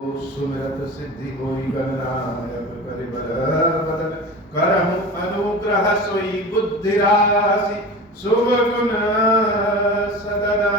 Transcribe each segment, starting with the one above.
सुमिरत सिद्धि होई गणनायक करि बल बदन करहु अनुग्रह सोई बुद्धि राशि शुभ गुण सदना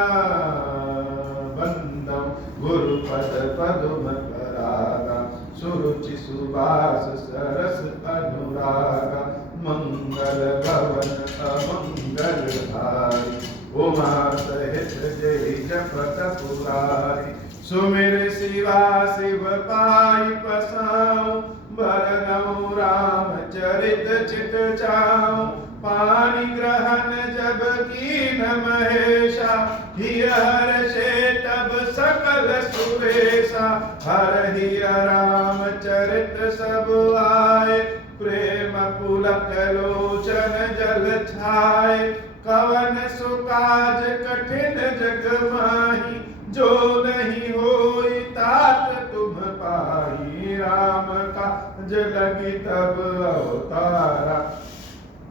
बंदम गुरु पद पदुम परागा सुरुचि सुबास सरस अनुरागा मंगल भवन अमंगल हारी उमा सहित जय जपत पुरारी सुमिर शिवा शिव पाई पसाऊं बरनऊं राम चरित चित चाऊं पानी ग्रहण जब कीन महेशा हिय हर्षे तब सकल सुरेशा हर हिय राम चरित सब आए प्रेम पुलक लोचन जल छाए कवन सुकाज कठिन जग माही जो नहीं होई तात तुम पाई राम काज लगी तब अवतारा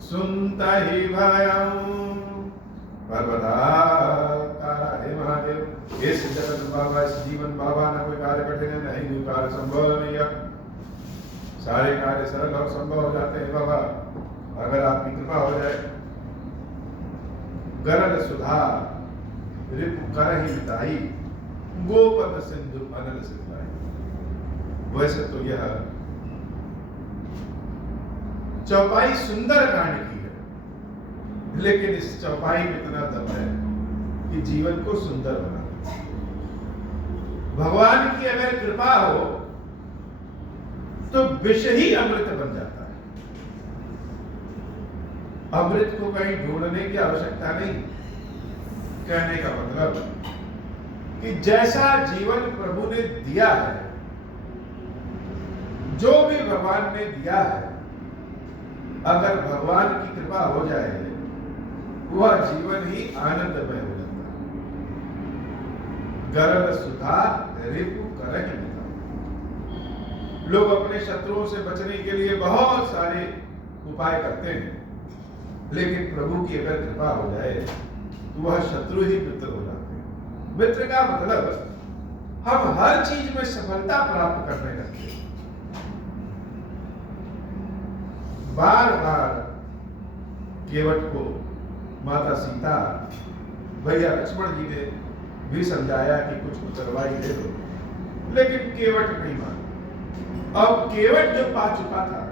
सुनता ही भयं पर्वता तारा हे महादेव इस जगत बाबा इस जीवन बाबा न कोई कार्य कठिन है नहीं कोई कार्य संभव नहीं है सारे कार्य सरल और संभव हो जाते हैं बाबा अगर आपकी कृपा हो जाए गरल सुधा रिपु करहि मिताई गोपद सिंधु अनल सिंधाई। वैसे तो यह चौपाई सुंदर कांड की है लेकिन इस चौपाई में इतना दम है कि जीवन को सुंदर बना भगवान की अगर कृपा हो तो विष ही अमृत बन जाता है। अमृत को कहीं ढूंढने की आवश्यकता नहीं। कहने का मतलब कि जैसा जीवन प्रभु ने दिया है जो भी भगवान ने दिया है अगर भगवान की कृपा हो जाए वह जीवन ही आनंदमय हो जाता है। गर्भ सुधा रिपु करहि मिताई। लोग अपने शत्रुओं से बचने के लिए बहुत सारे उपाय करते हैं लेकिन प्रभु की अगर कृपा हो जाए तो वह शत्रु ही मित्र हो जाते हैं। मित्र का मतलब हम हर चीज में सफलता प्राप्त करने लगते हैं। बार बार केवट को माता सीता भैया लक्ष्मण जी ने भी समझाया कि कुछ उतरवाई दे दो लेकिन केवट नहीं माना। अब केवट जो पा चुका था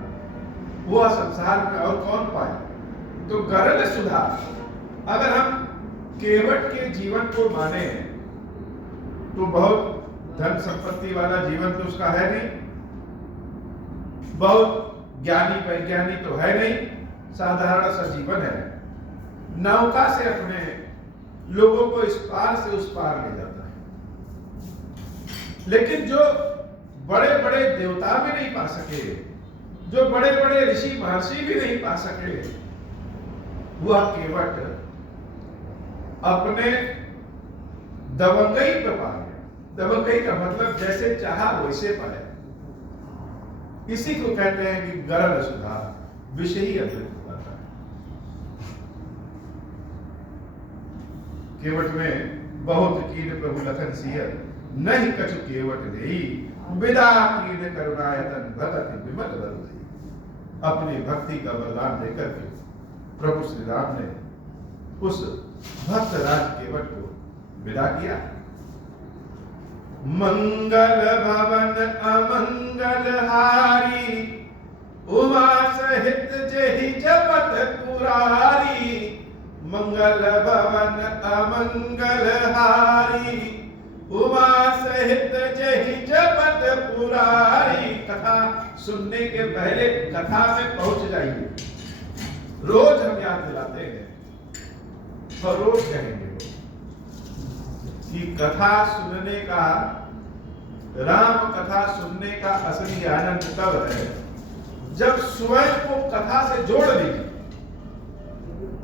वह संसार में और कौन पाए। तो गरल सुधा अगर हम केवट के जीवन को माने तो बहुत धन संपत्ति वाला जीवन तो उसका है नहीं, बहुत ज्ञानी वैज्ञानिक तो है नहीं, साधारण सा जीवन है। नौका से अपने लोगों को इस पार से उस पार ले जाता है। लेकिन जो बड़े बड़े देवता भी नहीं पा सके, जो बड़े बड़े ऋषि महर्षि भी नहीं पा सके, वह केवट अपने दबंगई पे पा गया। दबंगई का मतलब जैसे चाहा वैसे पाया। इसी को कहते हैं कि गरल सुधा विष ही अमृत पाता है। केवट में बहुत कीन प्रभु लखन सिय नहीं कछु केवट देई विदा कीन करुणायतन भगत विमल बल देई। अपनी भक्ति का वरदान देकर के प्रभु श्री राम ने उस भक्त राज केवट को विदा किया। मंगल भवन अमंगल हारी उमा सहित जहि जपत पुरारी। मंगल भवन अमंगल हारी उमा सहित जहि जपत पुरारी। कथा सुनने के पहले कथा में पहुंच जाइए। रोज हम याद दिलाते हैं और रोज कहेंगे कि कथा सुनने का, राम कथा सुनने का असली आनंद तब है जब स्वयं को कथा से जोड़ लीजिए।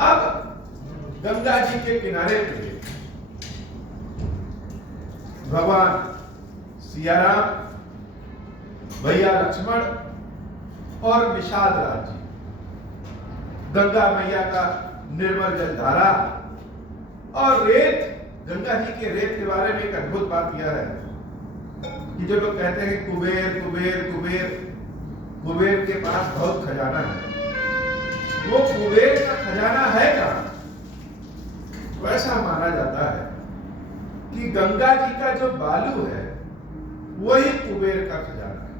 अब गंगा जी के किनारे पे भगवान सियाराम, भैया लक्ष्मण और निषाद राज जी, गंगा मैया का निर्मल जल धारा और रेत। गंगा जी के रेत के बारे में एक अद्भुत बात यह है कि जो लोग कहते हैं कुबेर कुबेर कुबेर, कुबेर के पास बहुत खजाना है, वो कुबेर का खजाना है कहां? तो ऐसा माना जाता है कि गंगा जी का जो बालू है वही कुबेर का खजाना है।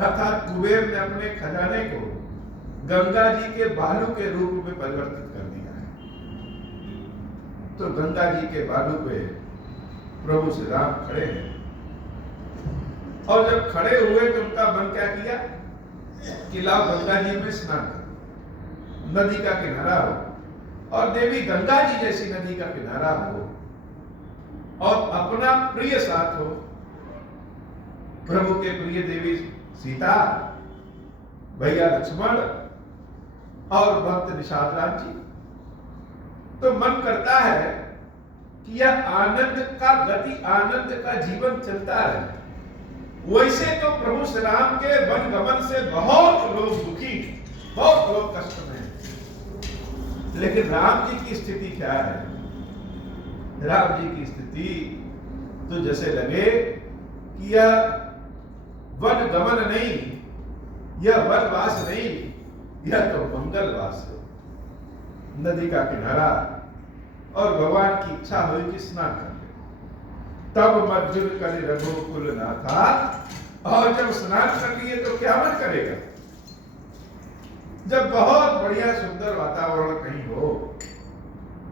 अर्थात कुबेर ने अपने खजाने को गंगा जी के बालू के रूप में परिवर्तित कर दिया है। तो गंगा जी के बालू पे प्रभु श्री राम खड़े हैं, और जब खड़े हुए तो उनका मन क्या किया कि लाओ गंगा जी में स्नान करो, नदी का किनारा हो, और देवी गंगा जी जैसी नदी का किनारा हो, और अपना प्रिय साथ हो, प्रभु के प्रिय देवी सीता, भैया लक्ष्मण और भक्त निषाद राम जी। तो मन करता है कि यह आनंद का गति, आनंद का जीवन चलता रहे। वैसे तो प्रभु श्री राम के वन गमन से बहुत लोग दुखी, बहुत लोग कष्ट में हैं। लेकिन राम जी की स्थिति क्या है? राम जी की स्थिति तो जैसे लगे कि यह वन गमन नहीं, यह वनवास नहीं, यह तो मंगलवास है। नदी का किनारा, और भगवान की इच्छा हुई कि स्नान कर ले। तब मज्जुर कर रघुकुल ना था, और जब स्नान कर लिए तो क्या मन करेगा? जब बहुत बढ़िया सुंदर वातावरण कहीं हो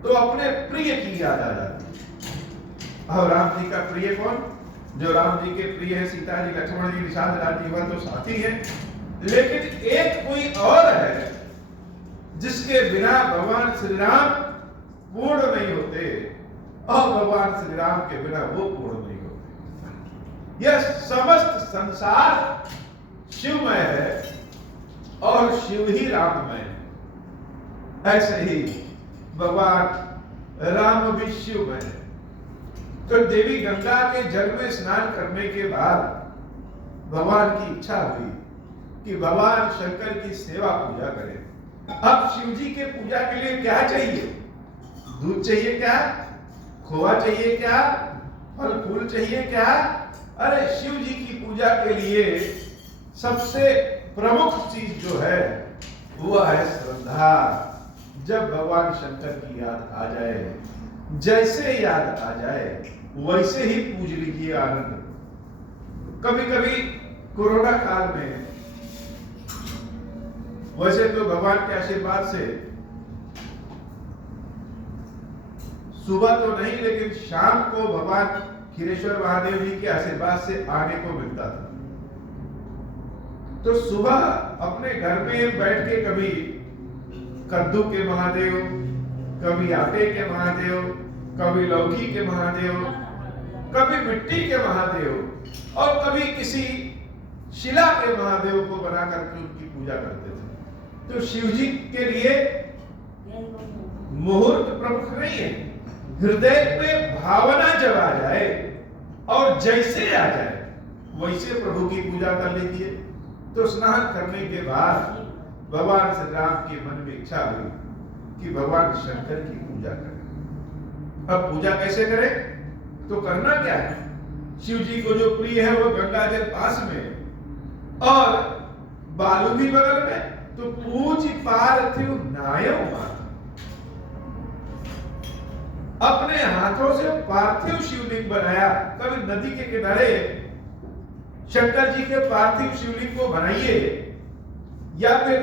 तो अपने प्रिय की याद आ जाती है। और राम जी का प्रिय कौन? जो राम जी के प्रिय है, सीता जी, लक्ष्मण जी, निषाद राम जी, वह तो साथी है, लेकिन एक कोई और है जिसके बिना भगवान श्री राम पूर्ण नहीं होते, और भगवान श्री राम के बिना वो पूर्ण नहीं होते। यह समस्त संसार शिवमय है और शिव ही राममय है। ऐसे ही भगवान राम भी शिवमय है। तो देवी गंगा के जल में स्नान करने के बाद भगवान की इच्छा हुई कि भगवान शंकर की सेवा पूजा करें। अब शिव जी के पूजा के लिए क्या चाहिए? दूध चाहिए क्या? खोआ चाहिए क्या? फल फूल चाहिए क्या? अरे शिव जी की पूजा के लिए सबसे प्रमुख चीज जो है वो है श्रद्धा। जब भगवान शंकर की याद आ जाए, जैसे याद आ जाए वैसे ही पूज लीजिए आनंद। कभी कभी कोरोना काल में, वैसे तो भगवान के आशीर्वाद से सुबह तो नहीं लेकिन शाम को भगवान खीरेश्वर महादेव जी के आशीर्वाद से आने को मिलता था। तो सुबह अपने घर में बैठ के कभी कद्दू के महादेव, कभी आटे के महादेव, कभी लौकी के महादेव, कभी मिट्टी के महादेव, और कभी किसी शिला के महादेव को बना करके उनकी पूजा करते थे। तो शिव जी के लिए मुहूर्त प्रमुख नहीं है, हृदय में भावना जब आ जाए और जैसे आ जाए वैसे प्रभु की पूजा कर लीजिए। तो स्नान करने के बाद भगवान श्री राम के मन में इच्छा हुई कि भगवान शंकर की पूजा करें। अब पूजा कैसे करें? तो करना क्या है? शिव जी को जो प्रिय है वो गंगा जल पास में और बालू भी बगल में, तो पूज पार्थिव नायव माता। अपने हाथों से पार्थिव शिवलिंग बनाया। कभी नदी के किनारे शंकर जी के पार्थिव शिवलिंग को बनाइए, या फिर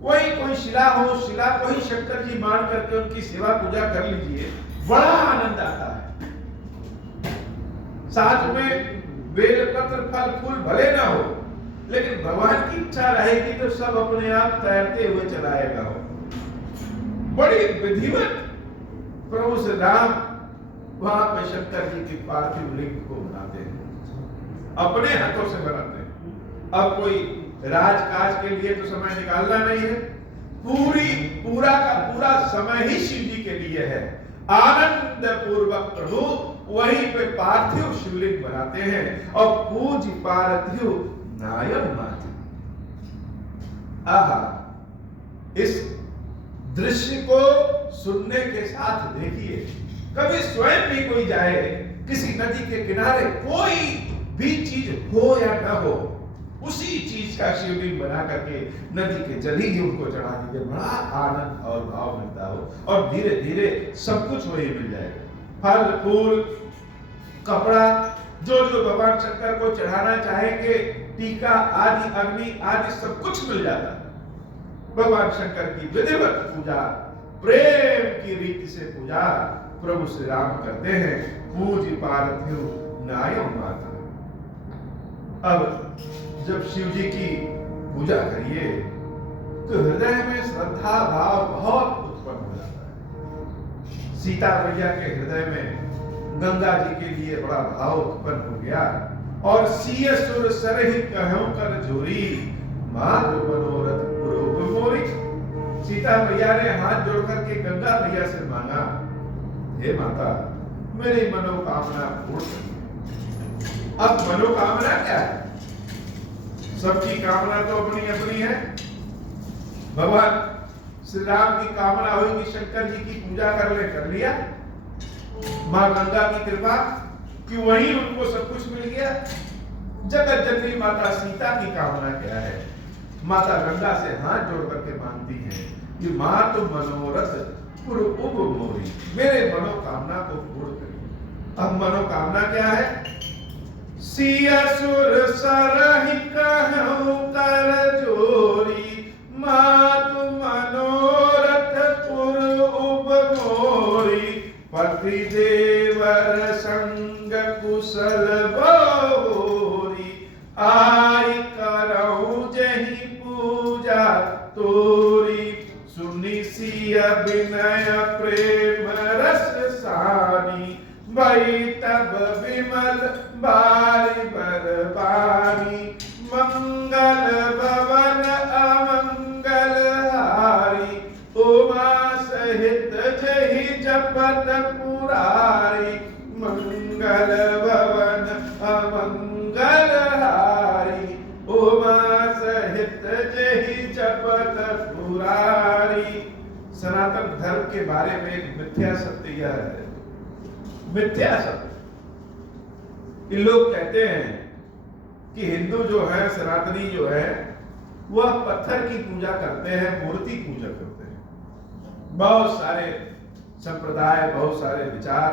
वही कोई शिला हो, शिला को ही शंकर जी मान करके उनकी सेवा पूजा कर लीजिए, बड़ा आनंद आता है। साथ में बेलपत्र फल फूल भले ना हो, लेकिन भगवान की इच्छा रहेगी तो सब अपने आप तैरते हुए चलाएगा। हो बड़ी विधिवत प्रभु श्री राम वहां पे शंकर जी की पार्थिव लिंग को बनाते हैं, अपने हाथों से बनाते हैं। अब कोई राजकाज के लिए तो समय निकालना नहीं है, पूरा का पूरा समय ही शिव जी के लिए है। आनंद पूर्वक प्रभु वहीं पे पार्थिव शिवलिंग बनाते हैं और पूज पार्थिव नायम माते। आहा, इस दृश्य को सुनने के साथ देखिए, कभी स्वयं भी कोई जाए किसी नदी के किनारे, कोई भी चीज हो या न हो, उसी चीज का शिवलिंग बना करके नदी के जल ही उनको चढ़ा दीजिए, बड़ा आनंद और भाव मिलता हो, और धीरे धीरे सब कुछ वही मिल जाएगा। फल फूल कपड़ा जो जो भगवान शंकर को चढ़ाना चाहेंगे, टीका आदि अग्नि आदि सब कुछ मिल जाता है। भगवान शंकर की विधिवत पूजा, प्रेम की रीति से पूजा प्रभु श्री राम करते हैं। पूज्य पार्थिव नायो माता। अब जब शिव जी की पूजा करिए तो हृदय में श्रद्धा भाव बहुत उत्पन्न हो जाता है। सीता मैया के हृदय में गंगा जी के लिए बड़ा भाव उत्पन्न हो गया, और सिय सुर सरहि कहूं कर जोरी, मात मनोरथ पुरो मोरी। सीता मैया ने हाथ जोड़ करके गंगा मैया से मांगा, हे माता मेरी मनोकामना पूर्ण करिए। अब मनोकामना क्या है? सबकी कामना तो अपनी अपनी है। भगवान श्री राम की कामना हुई कि शंकर जी की पूजा कर लिया, मां गंगा की कृपा कि वहीं उनको सब कुछ मिल गया। जगत जननी माता सीता की कामना क्या है? माता गंगा से हाथ जोड़ करके मांगती है कि मां तो मनोरथ पुर उप मोरी, मेरे मनोकामना को पूर्ण करिए। अब मनोकामना क्या है? सिया सुर सरहि कहूं कर जोरी, मात मनोरथ पुर उप मोरी, पति देवर संग कुशल बहुरी, आई करऊं जहि पूजा तोरी, सुनि सिय विनय प्रेम रस सानी, भई तब विमल बारी बरबानी, मंगल भवन अमंगल हारी, उमा सहित जहि जपत पुरारी, मंगल भवन अमंगल हारी, उमा सहित जहि जपत पुरारी। सनातन धर्म के बारे में एक मिथ्या सत्य यह है, मिथ्या सत्य। ये लोग कहते हैं कि हिंदू जो है, सनातनी जो है, वह पत्थर की पूजा करते हैं, मूर्ति पूजा करते हैं। बहुत सारे संप्रदाय, बहुत सारे विचार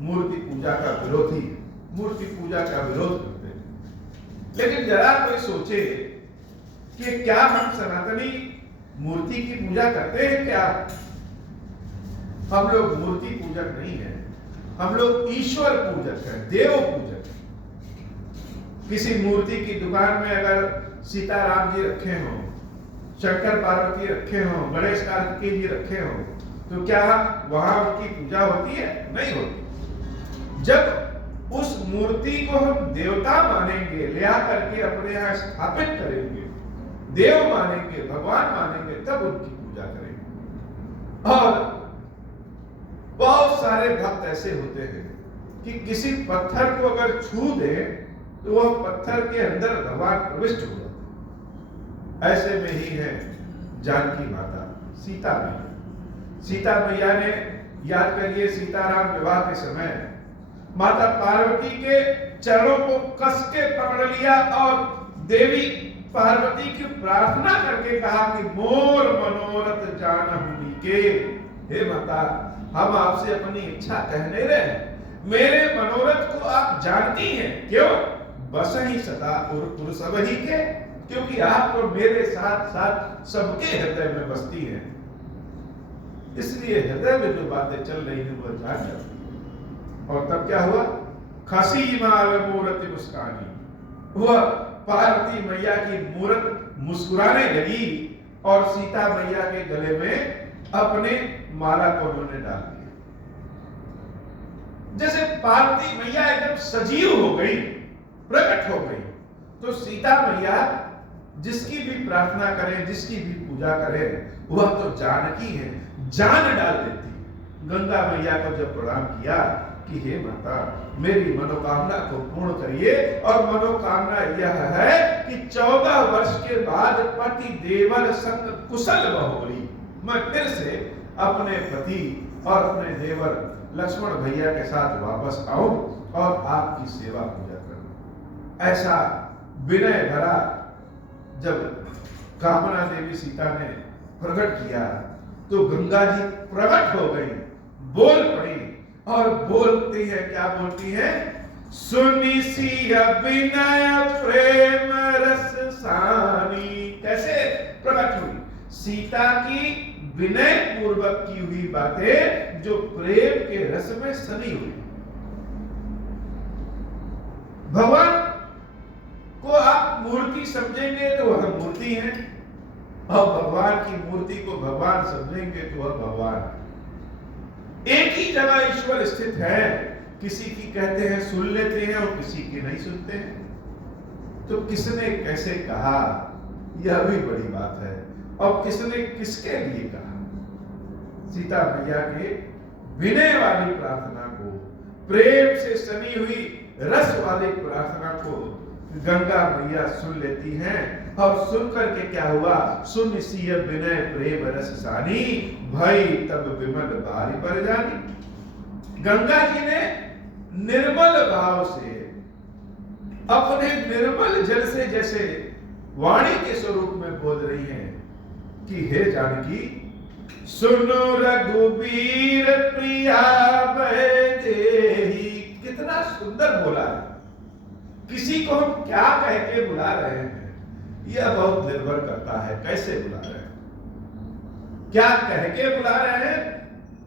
मूर्ति पूजा का विरोधी, मूर्ति पूजा का विरोध करते हैं। लेकिन जरा कोई सोचे कि क्या हम सनातनी मूर्ति की पूजा करते हैं? क्या हम लोग मूर्ति पूजक नहीं है, हम लोग ईश्वर पूजक हैं, देव पूजक। किसी मूर्ति की दुकान में अगर सीताराम जी रखे हों, शंकर पार्वती रखे हों, गणेश कार्तिकेय जी रखे हों, तो क्या वहां उनकी पूजा होती है? नहीं होती। जब उस मूर्ति को हम देवता मानेंगे, ले करके अपने यहाँ स्थापित करेंगे, देव मानेंगे, भगवान मानेंगे, तब उनकी पूजा करेंगे। और बहुत सारे भक्त ऐसे होते हैं कि किसी पत्थर को अगर छू दे तो वह पत्थर के अंदर भगवान प्रविष्ट हो जाते। ऐसे में ही है जानकी माता, सीता मैया। सीता मैया ने, याद करिए, सीताराम विवाह के समय माता पार्वती के चरणों को कस के पकड़ लिया और देवी पार्वती की प्रार्थना करके कहा कि मोर मनोरथ जानहु के। हे माता, हम आपसे अपनी इच्छा कह नहीं रहे, मेरे मनोरथ को आप जानती हैं। क्यों? बस ही सदा पुरुष ही के, क्योंकि आप तो मेरे साथ साथ सबके हृदय में बसती हैं। इसलिए हृदय में जो बातें चल रही हैं वह जान जाती। और तब क्या हुआ? खसी माल मूर्ति मुस्कानी, वह पार्वती मैया की मूर्त मुस्कुराने लगी और सीता मैया के गले में अपने माला को उन्होंने डाल दिया। जैसे पार्वती मैया एकदम सजीव हो गई, प्रकट हो गई, तो सीता मैया जिसकी भी प्रार्थना करें, जिसकी भी पूजा करें, वह तो जानकी है, जान डाल देती। गंगा मैया को जब प्रणाम किया कि हे माता, मेरी मनोकामना को पूर्ण करिए, और मनोकामना यह है कि 14 वर्ष के बाद पति देवर संग कुशल बहुरी, मैं फिर से अपने पति और अपने देवर लक्ष्मण भैया के साथ वापस आऊं और आपकी सेवा पूजा करूं। ऐसा विनय भरा जब कामना देवी सीता ने प्रकट किया तो गंगा जी प्रकट हो गई, बोल पड़ी और बोलती है, क्या बोलती है? सुनी सी अभिनय प्रेम रस सानी। कैसे प्रकट हुई? सीता की विनय पूर्वक की हुई बातें जो प्रेम के रस में सनी हुई। भगवान को आप मूर्ति समझेंगे तो वह मूर्ति है, और भगवान की मूर्ति को भगवान समझेंगे तो वह भगवान है। एक ही जगह ईश्वर स्थित है, किसी की कहते हैं सुन लेते हैं और किसी की नहीं सुनते हैं। तो किसने कैसे कहा, यह भी बड़ी बात है, और किसने किसके लिए कहा। सीता मैया के विनय वाली प्रार्थना को, प्रेम से सनी हुई रस वाली प्रार्थना को गंगा मैया सुन लेती हैं, और सुन करके क्या हुआ? सुन सी विनय प्रेम रस सानी, भई तब विमल बारी पर जानी। गंगा जी ने निर्मल भाव से अपने निर्मल जल से जैसे वाणी के स्वरूप में बोल रही हैं कि हे जानकी, सुनो रघुबीर प्रिया वैदेही। कितना सुंदर बोला है। किसी को हम क्या कह के बुला रहे हैं, यह बहुत निर्भर करता है कैसे बुला रहे हैं, क्या कह के बुला रहे हैं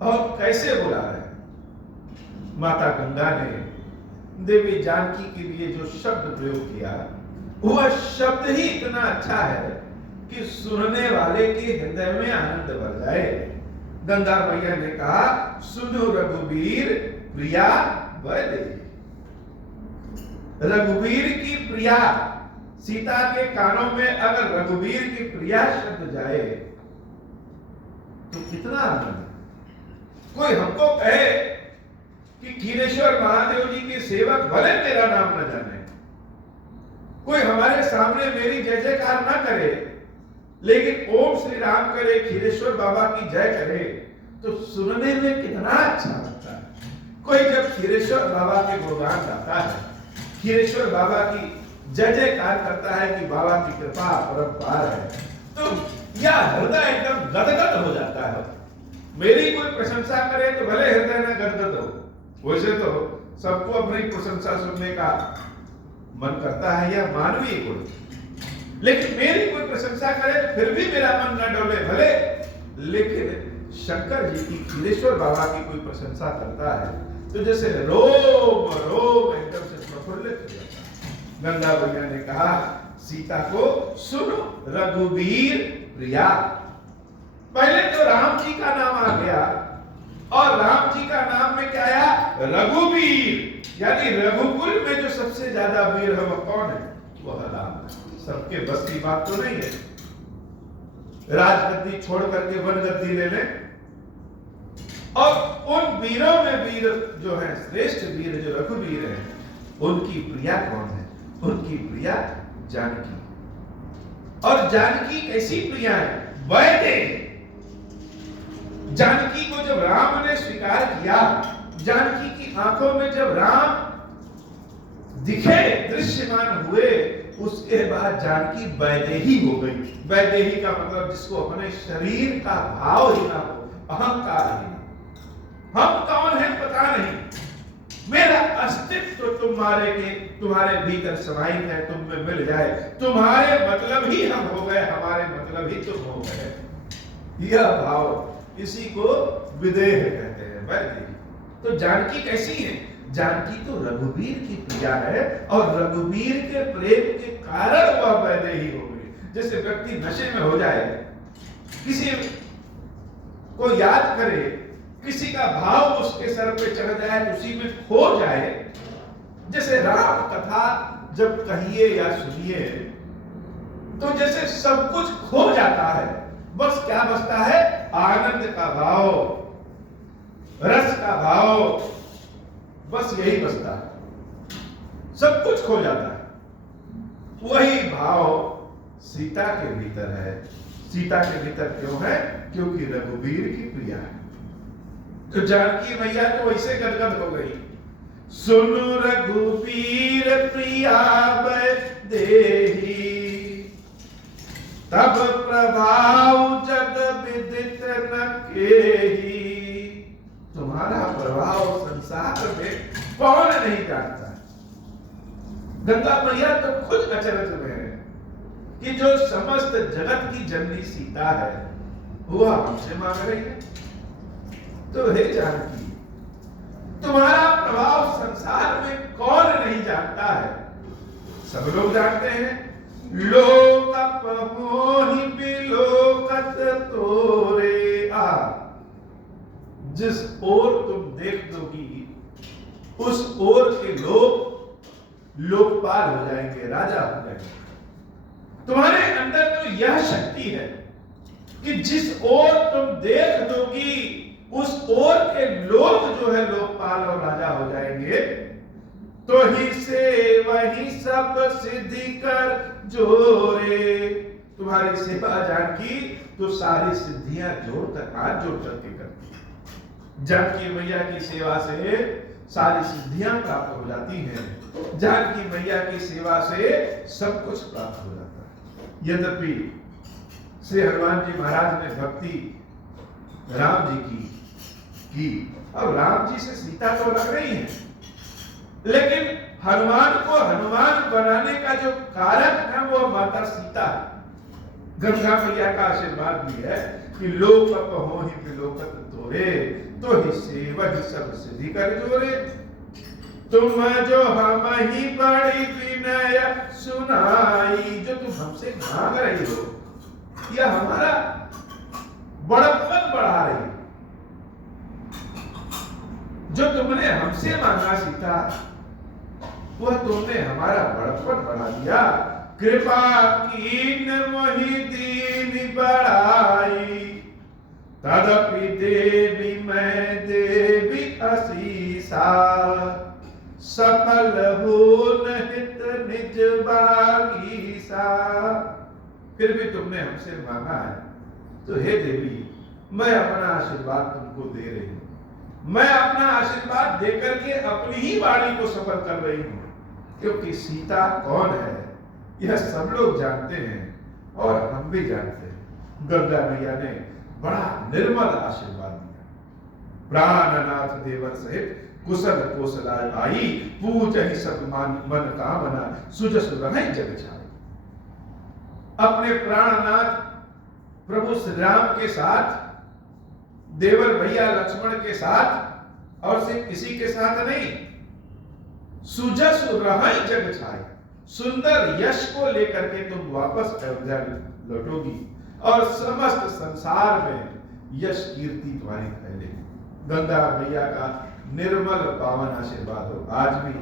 और कैसे बुला रहे हैं। माता गंगा ने देवी जानकी के लिए जो शब्द प्रयोग किया, वह शब्द ही इतना अच्छा है कि सुनने वाले के हृदय में आनंद भर जाए। गंगा मैया ने कहा, सुनो रघुबीर प्रिया वैदेही। रघुबीर की प्रिया, सीता के कानों में अगर रघुबीर की प्रिया शब्द जाए तो कितना आनंद। कोई हमको कहे कि खीरेश्वर महादेव जी के सेवक भले मेरा नाम न जाने, कोई हमारे सामने मेरी जय जयकार ना करे, लेकिन ओम श्री राम करे, खीरेश्वर बाबा की जय करे, तो सुनने में कितना अच्छा लगता है। कोई जब खीरेश्वर बाबा के गुणगान गाता है, खीरेश्वर बाबा की जय जयकार करता है कि बाबा की कृपा परंपार है, तो यह हृदय एकदम गदगद हो जाता है। मेरी कोई प्रशंसा करे तो भले हृदय न गदगद हो, वैसे तो सबको अपनी प्रशंसा सुनने का मन करता है, यह मानवीय गुण। लेकिन मेरी कोई प्रशंसा करे तो फिर भी मेरा मन न डोले भले, लेकिन शंकर जी की, खीरेश्वर बाबा की कोई प्रशंसा करता है तो जैसे रोम रोम एकदम से प्रफुल्लित हो जाता है। गंगा मैया ने कहा सीता को, सुनो रघुबीर प्रिया। पहले तो राम जी का नाम आ गया, और राम जी का नाम में क्या आया? रघुबीर, यानी रघुकुल में जो सबसे ज्यादा वीर है वह कौन है? वह राम है। सबके बस की बात तो नहीं है, राजगद्दी छोड़ करके वन गद्दी ले ले। और उन वीरों में वीर जो है, श्रेष्ठ वीर जो रघुवीर है, उनकी प्रिया कौन है? उनकी प्रिया जानकी। और जानकी कैसी प्रिया है? वैदेही। जानकी को जब राम ने स्वीकार किया, जानकी की आंखों में जब राम दिखे, दृश्यमान हुए, उसके बाद जानकी वैदेही हो गई। वैदेही का मतलब जिसको अपने शरीर का भाव ही ना हो, अहंकार ही ना। हम कौन है पता नहीं, मेरा अस्तित्व तुम्हारे भीतर समाहित है, तुम में मिल जाए, तुम्हारे मतलब ही हम हो गए, हमारे मतलब ही तुम हो गए। यह भाव, इसी को विदेह कहते हैं, वैदेही। तो जानकी कैसी है? जानकी तो रघुवीर की प्रिया है, और रघुवीर के प्रेम के कारण वह वैदेही हो गई। जैसे व्यक्ति नशे में हो जाए, किसी को याद करे, किसी का भाव उसके सर पे चढ़ जाए, उसी में खो जाए। जैसे राम कथा जब कहिए या सुनिए तो जैसे सब कुछ खो जाता है, बस क्या बचता है? आनंद का भाव, रस का भाव, बस यही बचता है, सब कुछ खो जाता है। वही भाव सीता के भीतर है। सीता के भीतर क्यों है? क्योंकि रघुवीर की प्रिया है। तो जानकी मैया तो वैसे गदगद हो गई, सुन रघुबीर प्रिया देही, तब प्रभाव जग विदित न केही। तुम्हारा प्रभाव संसार में कौन नहीं जानता। गंगा मैया तो खुद अचरज में है कि जो समस्त जगत की जननी सीता है वो हमसे मांग रही है। तो हे जानकी, तुम्हारा प्रभाव संसार में कौन नहीं जानता है। सब लोग जानते हैं। लोक मोहि बिलोकत तोरे। जिस ओर तुम देख दोगी उस ओर के लोग लोकपाल हो जाएंगे, राजा हो जाएंगे। तुम्हारे अंदर तो यह शक्ति है कि जिस ओर तुम देख दोगी उस ओर के लोग जो है लोकपाल और राजा हो जाएंगे। तो ही से वही सब सिद्धि कर जोरे। तुम्हारी सेवा जानकी तो सारी सिद्धियां जोड़कर, हाथ जोड़ करके करती है। जानकी मैया की सेवा से सारी सिद्धियां प्राप्त हो जाती हैं। जानकी मैया की सेवा से सब कुछ प्राप्त हो जाता है। यद्यपि श्री हनुमान जी महाराज ने भक्ति राम जी की। अब राम जी से सीता तो लग रही है, लेकिन हनुमान को हनुमान बनाने का जो कारक है वो माता सीता है। गंगा मैया का आशीर्वाद भी है कि लोक होहि बिलोकत तोरे, तो ही सेवहि सब सिद्धि कर जोरे। तुम जो हम ही बड़ी विनय सुनाई। जो तुम हमसे मांग रही हो यह हमारा बड़प्पन बढ़ा रही है। जो तुमने हमसे मांगा सीता वह तुमने हमारा बड़प्पन बढ़ा दिया। कृपा कीन मोहि दीन बढ़ाई, तदपि देवी मैं देवी असीसा। सफल हो नित निज बागीसा। फिर भी तुमने हमसे मांगा है, तो हे देवी मैं अपना आशीर्वाद तुमको दे रही हूं। मैं अपना आशीर्वाद देकर के अपनी ही वाणी को सफल कर रही हूं, क्योंकि सीता कौन है यह सब लोग जानते हैं और हम भी जानते हैं। गंगा मैया ने बड़ा निर्मल आशीर्वाद दिया। प्राणनाथ देवर सहित कुशल कौशल आई, पूजहि सब मन कामना, सुजस रहि जग छाई। अपने प्राणनाथ प्रभु श्री राम के साथ, देवर भैया लक्ष्मण के साथ और सिर्फ किसी के साथ नहीं, सुजस रहि जग छाई। सुंदर यश को लेकर के तुम वापस अयोध्या लौटोगी और समस्त संसार में यश कीर्ति तुम्हारी फैलेगी। गंगा मैया का निर्मल पावन आशीर्वाद हो। आज भी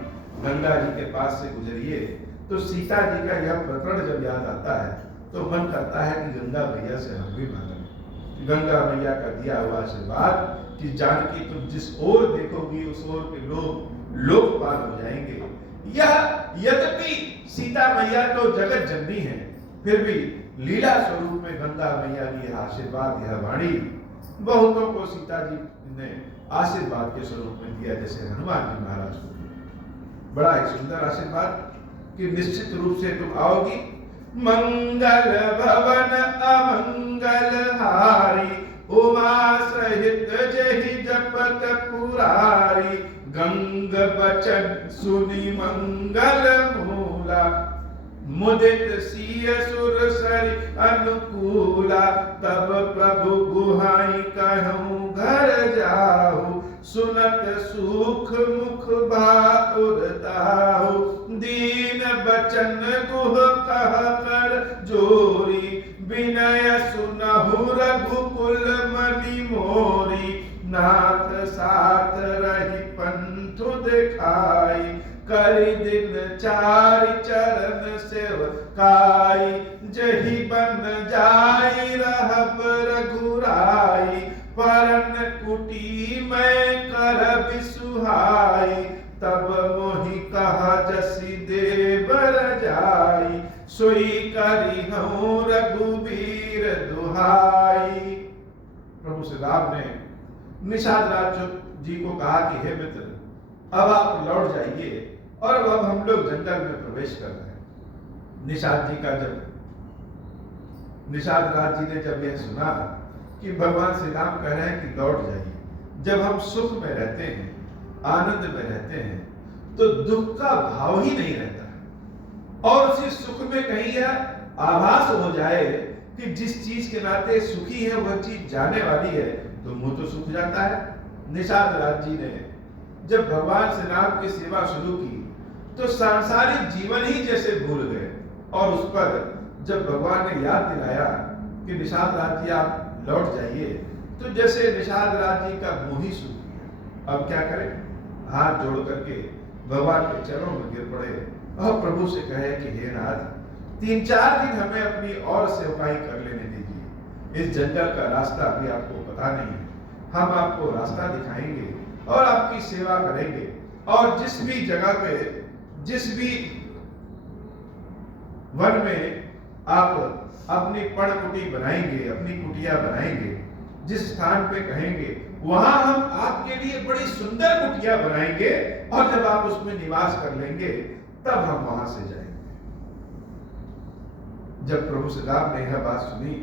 गंगा जी के पास से गुजरिए तो सीता जी का यह प्रकरण जब याद आता है तो मन करता है कि गंगा मैया से हम भी मांगे। गंगा मैया का दिया हुआ आशीर्वाद कि जानकी तुम जिस ओर देखोगी उस ओर के लोग लोकपाल हो जाएंगे। यह यद्यपि सीता मैया तो जगत जननी है, फिर भी लीला स्वरूप में गंगा मैया की आशीर्वाद, यह वाणी बहुतों को सीता जी ने आशीर्वाद के स्वरूप में दिया, जैसे हनुमान जी महाराज को। बड़ा ही सुंदर आशीर्वाद कि निश्चित रूप से तुम आओगी। मंगल भवन अमंगल हारी, उमा सहित जहि जपत पुरारी। गंग बचन सुनि मंगल मूला, मुदित सिय सुर सरि अनुकूला। तब प्रभु गुहाई कहूँ घर जाहु, सुनत सुख मुख बाउर ताहु। दीन बचन गुह कह कर जोरी, विनय सुनहु रघुकुल मनि मोरी। नाथ साथ रही पंथु दिखाई, करि दिन चारि चरण सेवकाई। जहि बन जाई रहब रघुराई, परन कुटी में कर बिसुहाई। तब मोहि कहा जसि देवर जाई, सोई करी हूँ रघुबीर दुहाई। प्रभु श्री राम ने निषाद राज जी को कहा कि हे मित्र, अब आप लौट जाइए। और अब हम लोग जंगल में प्रवेश कर रहे हैं। निषाद राज जी ने जब यह सुना कि भगवान श्री राम कह रहे हैं कि लौट जाइए, जब हम सुख में रहते हैं, आनंद में रहते हैं, तो दुख का भाव ही नहीं रहता। और उसी सुख में कहीं यह आभास हो जाए कि जिस चीज के नाते सुखी है वह चीज जाने वाली है, तो मुंह तो सूख जाता है। निषाद राज जी ने जब भगवान श्री राम की सेवा शुरू की तो सांसारिक जीवन ही जैसे भूल गए। और उस पर जब भगवान ने याद दिलाया कि निषाद राज जी आप लौट जाइए, तो जैसे निषाद राज जी का मुंह ही सूख गया। अब क्या करें? हाथ जोड़ करके भगवान के चरणों में गिर पड़े और प्रभु से कहे कि हे नाथ, 3-4 दिन हमें अपनी और सेवकाई कर लेने दीजिए। इस जंगल का रास्ता अभी आपको पता नहीं है, हम आपको रास्ता दिखाएंगे और आपकी सेवा करेंगे। और जिस भी जगह पे, जिस भी वन में आप अपनी पर्णकुटी बनाएंगे, अपनी कुटिया बनाएंगे, जिस स्थान पे कहेंगे वहां हम आपके लिए बड़ी सुंदर कुटिया बनाएंगे। और जब आप उसमें निवास कर लेंगे तब हम वहां से जाएंगे। जब प्रभु श्री राम ने यह बात सुनी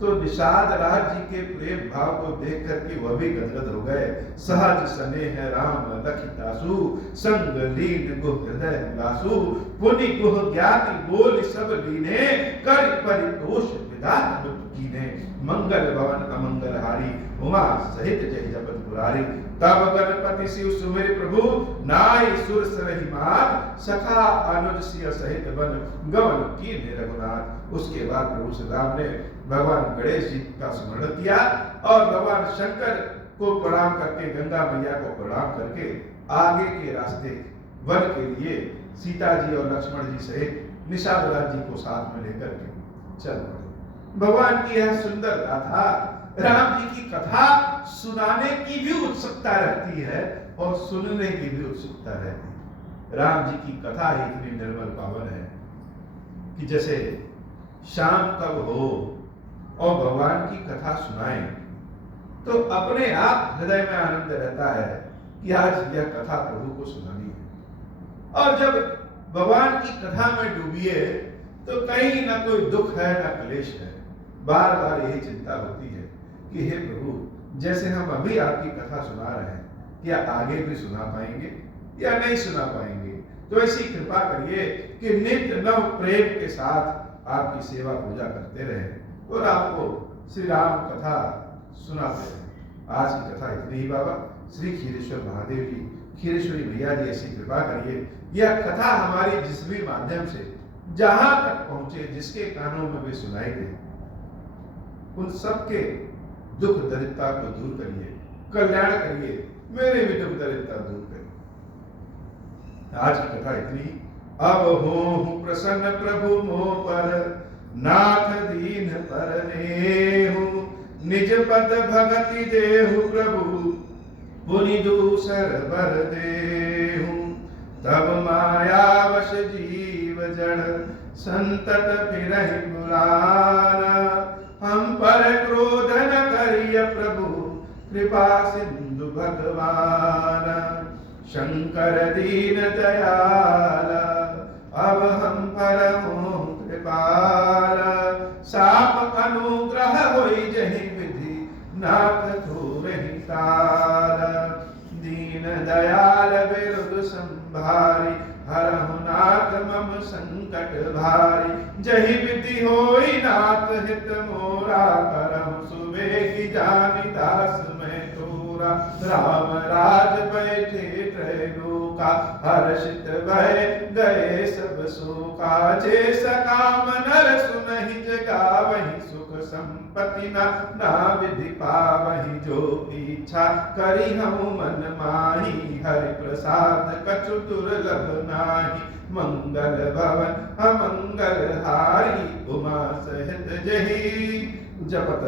तो निषाद राज जी के प्रेम भाव को देख करके वह भी गदगद हो गए। सहज स्नेह राम लखितासु, संग लीन गुह हृदय उलासु, पुनि गुह ज्ञाति बोल सब लीने, कर परितोष विधान दुख कीने, मंगल भवन अमंगल हारी, उमा सहित जय जपत पुरारी। तब गणपति शिव सुमेर प्रभु, नाई सुर सरहि मात, सखा अनुज सिय सहित बन, गवन कीने रघुनाथ। उसके बाद प्रभु श्री राम ने भगवान गणेश जी का स्मरण किया और भगवान शंकर को प्रणाम करके, गंगा मैया को प्रणाम करके आगे के रास्ते वन के लिए सीता जी और लक्ष्मण जी सहित निषाद राज जी को साथ में लेकर के चल पड़े। भगवान की यह सुंदर गाथा, राम जी की कथा सुनाने की भी उत्सुकता रहती है और सुनने की भी उत्सुकता रहती है। राम जी की कथा ही इतनी निर्मल पावन है कि जैसे शाम कब हो और भगवान की कथा सुनाएं तो अपने आप हृदय में आनंद रहता है कि आज यह कथा प्रभु को सुनानी है। और जब भगवान की कथा में डूबिए तो कहीं ना कोई दुख है ना क्लेश है। बार बार यही चिंता होती है कि हे प्रभु, जैसे हम अभी आपकी कथा सुना रहे हैं, क्या आगे भी सुना पाएंगे या नहीं सुना पाएंगे? तो ऐसी कृपा करिए कि नित्य नव प्रेम के साथ आपकी सेवा पूजा करते रहे और आपको श्री राम कथा सुनाते रहे। आज की कथा इतनी ही बाबा। श्री खीरेश्वर महादेव जी, खीरेश्वरी भैया जी ऐसी कृपा करिए, यह कथा हमारी जिस भी माध्यम से जहां तक पहुंचे, जिसके कानों में भी सुनाई दे, उन सबके दुख दरिद्रता को दूर करिए, कल्याण करिए, मेरे भी दुख दरिद्रता दूर करिए। आज की कथा इतनी। अब होहु प्रसन्न प्रभु मोह पर, नाथ दीन पर नेहु, निज पद भगति देहु प्रभु, पुनि दूसर बर देहु। तब मायावश जीव जड़, संतत फिरहि बुलाना, हम पर क्रोध न करिय प्रभु, कृपा सिंधु भगवान। शंकर दीन दयाल, अब हम पर मोह कृपाल, साप अनुग्रह होई जहि विधि, नाथ थोरहि काल। दीन दयाल बिरुद संभारी, हरहु नाथ मम संकट भारी। जहि विधि होई नाथ हित मोरा, करहु सुबेहि जानि दास मैं तोरा। राम राज बैठे त्रैलोका, हर्षित भय गए सब शोका। जे सकाम नर सुनहि जगावहि, सुख संपत्ति ना विधि पावहि। जो इच्छा करी हूँ मन माही, हरि प्रसाद कछु दुर्लभ नाही। मंगल भवन अमंगल हारी, उमा सहित जही जपत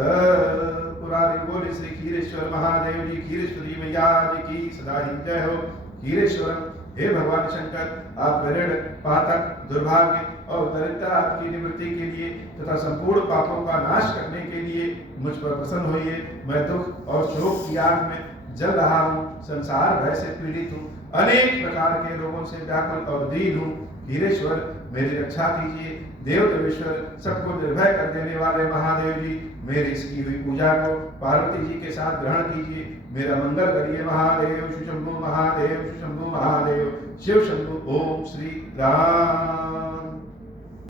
पुरारी। बोले श्री खीरेश्वर महादेव जी, खीरेश्वरी मैया जी की सदा ही जय हो। खीरेश्वर, हे भगवान शंकर, आप ऋण, पातक, दुर्भाग्य और दरिद्रता की निवृत्ति के लिए तथा संपूर्ण पापों का नाश करने के लिए मुझ पर प्रसन्न होइए। मैं दुख और शोक की आग में जल रहा हूँ, संसार भय से पीड़ित हूँ। अनेक प्रकार के रोगों से व्याकुल और दीन हूँ। हीरेश्वर मेरी रक्षा कीजिए। देव देवेश्वर सबको निर्भय कर देने वाले महादेव जी, मेरी इसकी हुई पूजा को पार्वती जी के साथ ग्रहण कीजिए। मेरा मंगल करिए महादेव। शिव शंभु महादेव, शिव शंभु महादेव, शिव शंभु। ओम श्री राम।